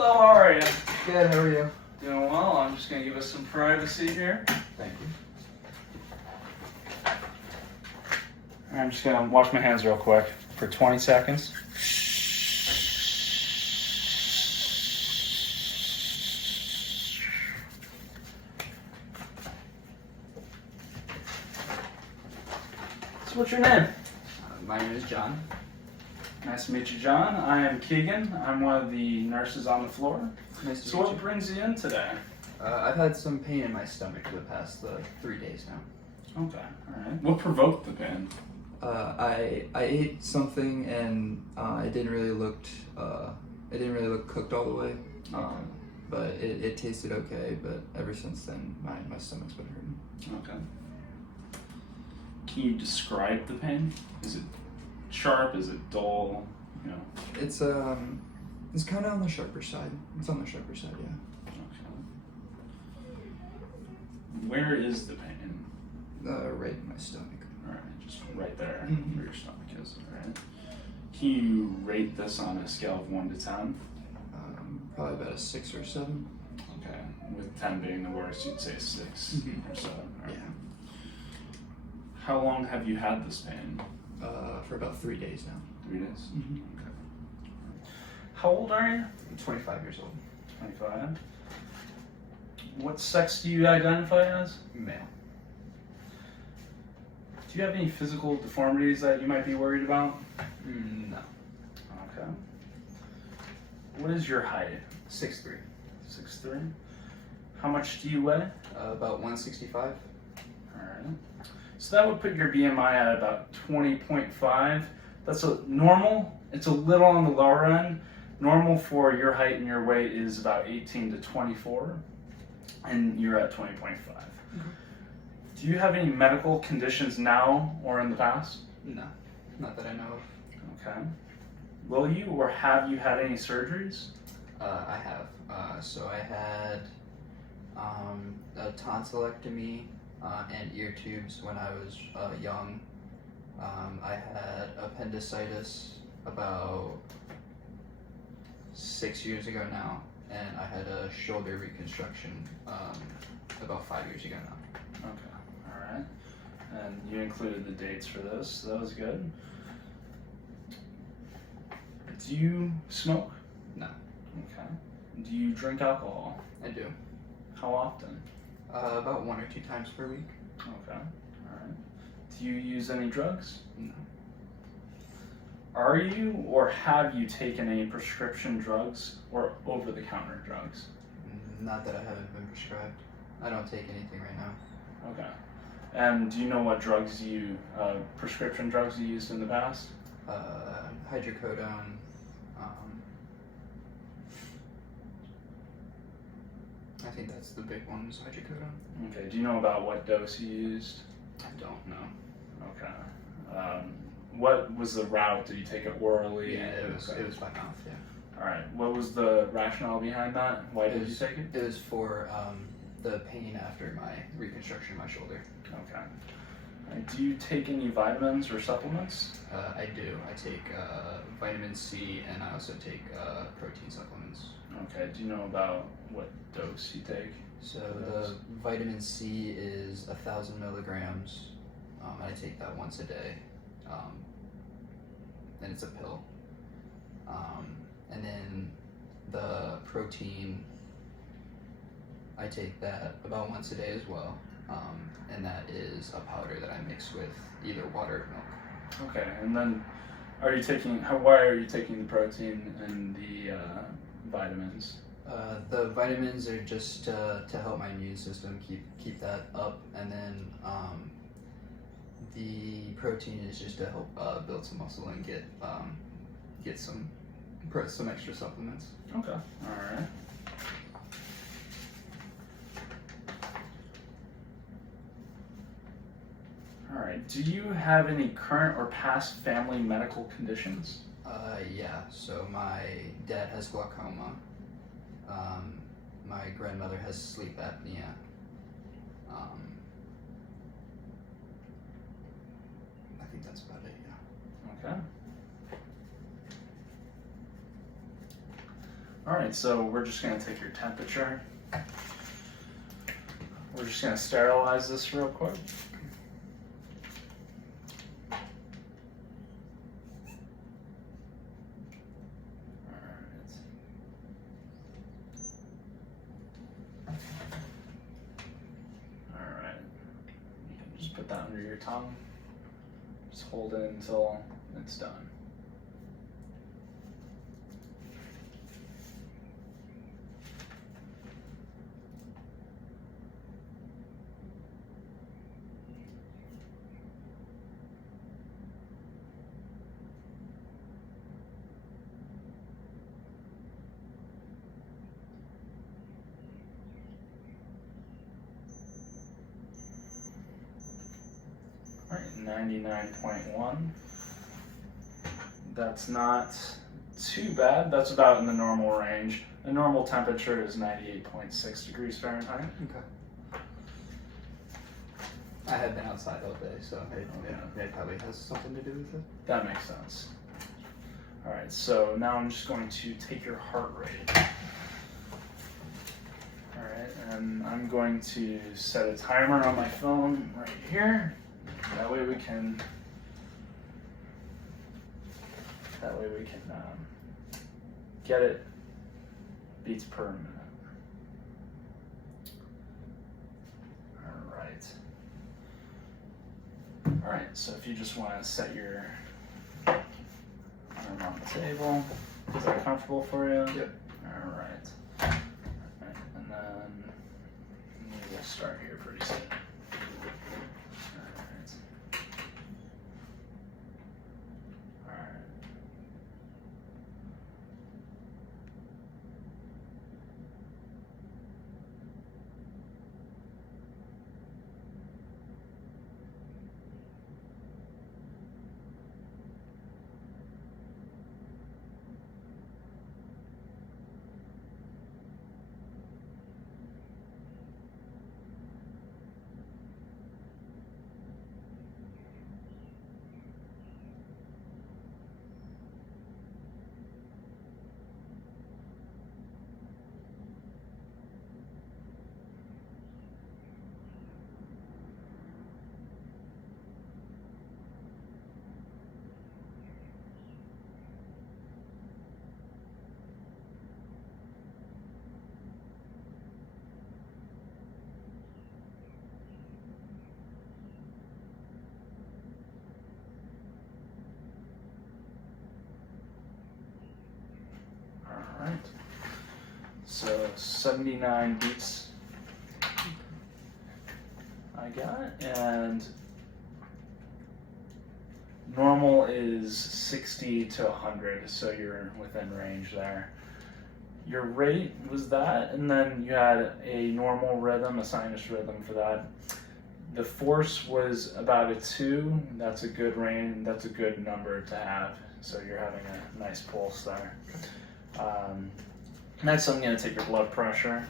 Hello, how are you? Good, how are you? Doing well. I'm just going to give us some privacy here. Thank you. I'm just going to wash my hands real quick for 20 seconds. So what's your name? My name is John. Nice to meet you, John. I am Keegan. I'm one of the nurses on the floor. Nice to So meet what you. brings you in today? I've had some pain in my stomach for the past 3 days now. Okay, all right. What provoked the pain? I ate something and it didn't really look cooked all the way. But it tasted okay. But ever since then, my stomach's been hurting. Okay. Can you describe the pain? Is it sharp? Is it dull? You know. It's kind of on the sharper side. It's on the sharper side, yeah. Okay. Where is the pain? Right in my stomach. All right, just right there Mhm. where your stomach is. All right. Can you rate this on a scale of 1 to 10? Probably about a 6 or 7. Okay. With 10 being the worst, you'd say 6 Mhm. or 7. All right. Yeah. How long have you had this pain? For about 3 days now. 3 days. Mm-hmm. Okay. How old are you? I'm 25 years old. 25. What sex do you identify as? Male. Do you have any physical deformities that you might be worried about? No. Okay. What is your height? 6'3". 6'3". How much do you weigh? About 165. Alright. So that would put your BMI at about 20.5. That's a normal. It's a little on the lower end. Normal for your height and your weight is about 18 to 24. And you're at 20.5. Do you have any medical conditions now or in the past? No. Not that I know of. Okay. Will you or have you had any surgeries? I have. So I had a tonsillectomy and ear tubes when I was young. I had appendicitis about 6 years ago now, and I had a shoulder reconstruction about 5 years ago now. Okay. All right. And you included the dates for this, so that was good. Do you smoke? No. Okay. Do you drink alcohol? I do. How often? About 1 or 2 times per week. Okay. All right. Do you use any drugs? No. Are you or have you taken any prescription drugs or over-the-counter drugs? Not that I haven't been prescribed. I don't take anything right now. Okay. And do you know what drugs prescription drugs you used in the past? Hydrocodone. I think that's the big one, is hydrocodone. Okay. Do you know about what dose you used? I don't know. Okay. What was the route? Did you take it orally? Yeah, it was by mouth, yeah. All right. What was the rationale behind that? Why did you take it? It was for the pain after my reconstruction of my shoulder. Okay. All right. Do you take any vitamins or supplements? I do. I take vitamin C, and I also take protein supplements. Okay. Do you know about what dose you take? So the vitamin C is 1,000 milligrams. I take that once a day, and it's a pill. And then the protein, I take that about once a day as well, and that is a powder that I mix with either water or milk. Okay. And then, why are you taking the protein and the vitamins? The vitamins are just to help my immune system keep that up, and then the protein is just to help build some muscle and get some extra supplements. Okay. All right. All right. Do you have any current or past family medical conditions? Yeah. So my dad has glaucoma. My grandmother has sleep apnea. I think that's about it, yeah. Okay. All right, so we're just gonna take your temperature. We're just gonna sterilize this real quick. All right. You can just put that under your tongue. Just hold it until it's done. All right, 99.1. That's not too bad. That's about in the normal range. The normal temperature is 98.6 degrees Fahrenheit. Okay. I have been outside all day, so it probably has something to do with it. That makes sense. All right, so now I'm just going to take your heart rate. All right, and I'm going to set a timer on my phone right here. That way we can get it beats per minute. All right, so if you just want to set your arm on the table, is that comfortable for you? Yep. All right. And then we'll start here pretty soon. All right. So 79 beats I got, and normal is 60 to 100, so you're within range there. Your rate was that, and then you had a normal rhythm, a sinus rhythm for that. The force was about a 2. That's a good range. That's a good number to have. So you're having a nice pulse there. Next, I'm going to take your blood pressure.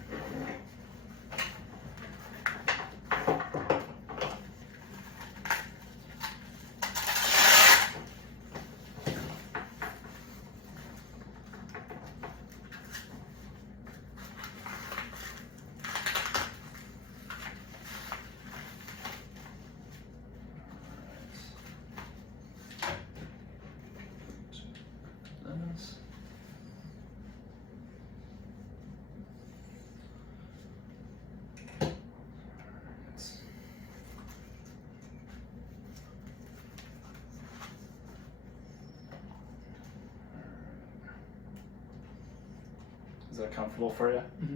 Is that comfortable for you? Mm-hmm.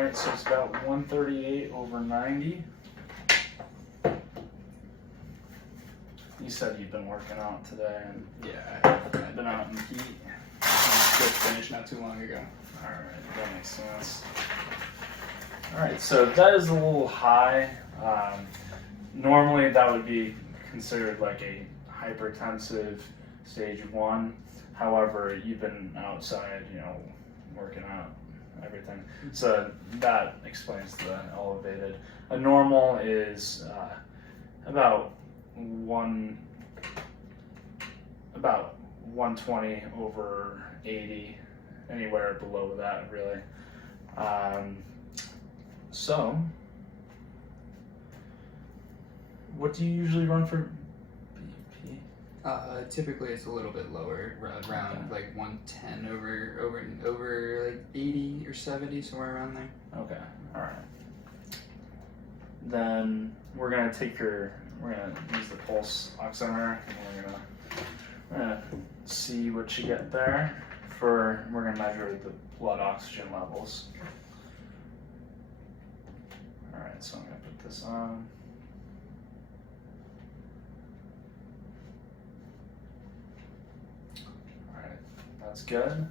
Alright, so it's about 138 over 90. You said you've been working out today and Yeah, I've been out in the heat. just finished not too long ago. Alright, that makes sense. Alright, so that is a little high. Normally that would be considered like a hypertensive stage 1. However, you've been outside, working out, everything. So that explains the elevated. A normal is about 120 over 80, anywhere below that really. So, what do you usually run for BP? Typically it's a little bit lower, around like 110 over like 80 or 70, somewhere around there. Okay, all right. Then we're gonna use the pulse oximeter, and we're gonna see what you get there. We're gonna measure the blood oxygen levels. All right, so I'm gonna put this on. All right, that's good.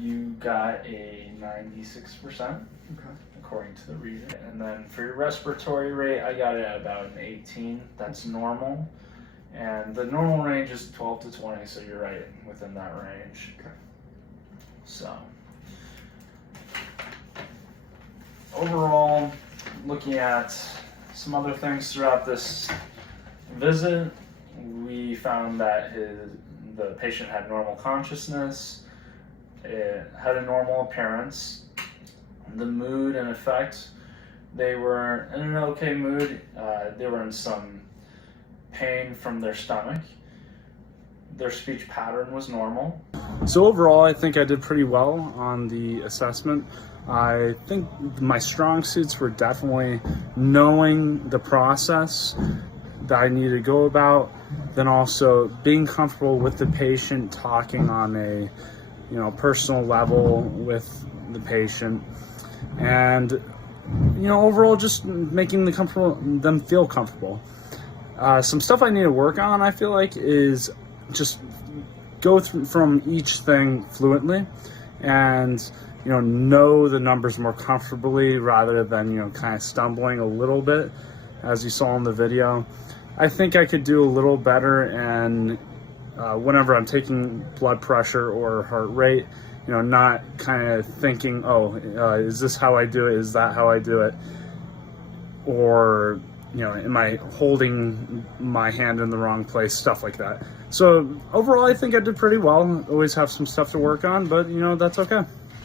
You got a 96%. Okay. According to the reader. And then for your respiratory rate, I got it at about an 18. That's normal. And the normal range is 12 to 20, so you're right within that range. Okay. So, overall, looking at some other things throughout this visit, we found that the patient had normal consciousness, it had a normal appearance. The mood and effect, they were in an okay mood. They were in some pain from their stomach. Their speech pattern was normal. So overall, I think I did pretty well on the assessment. I think my strong suits were definitely knowing the process that I needed to go about, then also being comfortable with the patient, talking on a personal level with the patient. And overall just making them feel comfortable. Some stuff I need to work on, I feel like, is just go through from each thing fluently and know the numbers more comfortably rather than kind of stumbling a little bit, as you saw in the video. I think I could do a little better, and whenever I'm taking blood pressure or heart rate, not kind of thinking, is this how I do it? Is that how I do it? Or, am I holding my hand in the wrong place? Stuff like that. So overall, I think I did pretty well. Always have some stuff to work on, but that's okay.